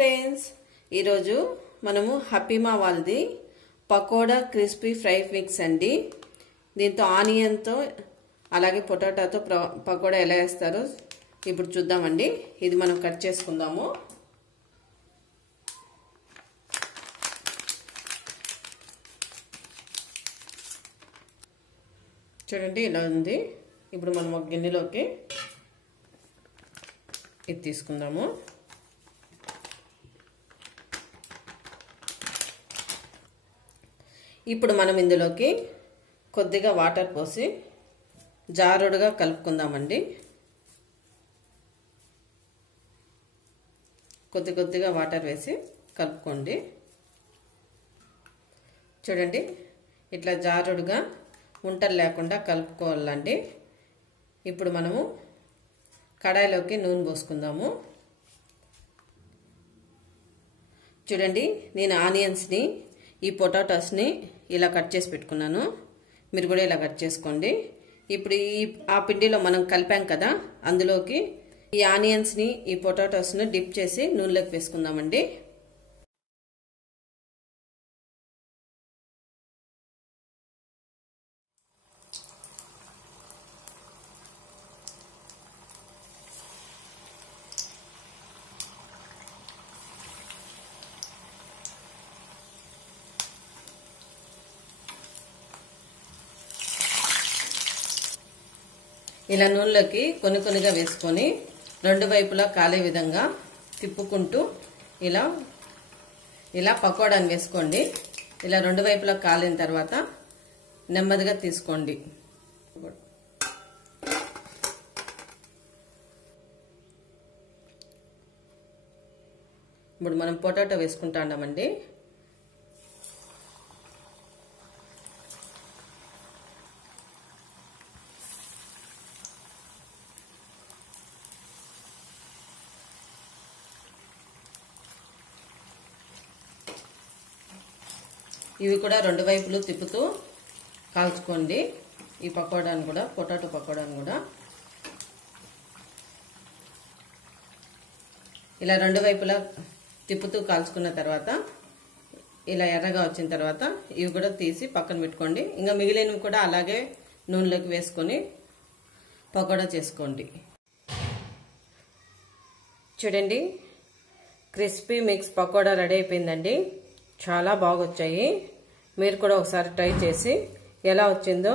Friends, ఈరోజు మనము హ్యాపీమా వాళ్ళది పకోడా క్రిస్పీ ఫ్రై మిక్స్ అండి. దీంతో ఆనియన్తో అలాగే పొటాటోతో పకోడా ఎలా వేస్తారో ఇప్పుడు చూద్దామండి. ఇది మనం కట్ చేసుకుందాము. చూడండి ఇలా ఉంది. ఇప్పుడు మనం ఒక గిన్నెలోకి ఇది తీసుకుందాము. ఇప్పుడు మనం ఇందులోకి కొద్దిగా వాటర్ పోసి జారుడుగా కలుపుకుందామండి. కొద్దిగా వాటర్ వేసి కలుపుకోండి. చూడండి ఇట్లా జారుడుగా ఉంటలు లేకుండా కలుపుకోవాలండి. ఇప్పుడు మనము కడాయిలోకి నూనె పోసుకుందాము. చూడండి నేను ఆనియన్స్ని ఈ పొటాటోస్ని ఇలా కట్ చేసి పెట్టుకున్నాను. మీరు కూడా ఇలా కట్ చేసుకోండి. ఇప్పుడు ఆ పిండిలో మనం కలిపాం కదా, అందులోకి ఈ ఆనియన్స్ని ఈ పొటాటోస్ని డిప్ చేసి నూనెలోకి వేసుకుందామండి. ఇలా నూనెలోకి కొన్నిగా వేసుకొని రెండు వైపులా కాలే విధంగా తిప్పుకుంటూ ఇలా పకోడాని వేసుకోండి. ఇలా రెండు వైపులా కాలిన తర్వాత నెమ్మదిగా తీసుకోండి. ఇప్పుడు మనం పొటాటో వేసుకుంటామండి. ఇవి కూడా రెండు వైపులు తిప్పుతూ కాల్చుకోండి. ఈ పకోడాను కూడా, పొటాటో పకోడాను కూడా ఇలా రెండు వైపులా తిప్పుతూ కాల్చుకున్న తర్వాత ఇలా ఎర్రగా వచ్చిన తర్వాత ఇవి కూడా తీసి పక్కన పెట్టుకోండి. ఇంకా మిగిలినవి కూడా అలాగే నూనెలోకి వేసుకొని పకోడా చేసుకోండి. చూడండి క్రిస్పీ మిక్స్ పకోడా రెడీ అయిపోయిందండి. చాలా బాగా వచ్చాయి. మీరు కూడా ఒకసారి ట్రై చేసి ఎలా వచ్చిందో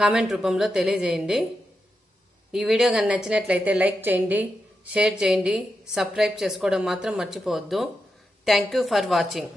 కామెంట్ రూపంలో తెలియజేయండి. ఈ వీడియో కానీ నచ్చినట్లయితే లైక్ చేయండి, షేర్ చేయండి, సబ్స్క్రైబ్ చేసుకోవడం మాత్రం మర్చిపోవద్దు. Thank you for watching.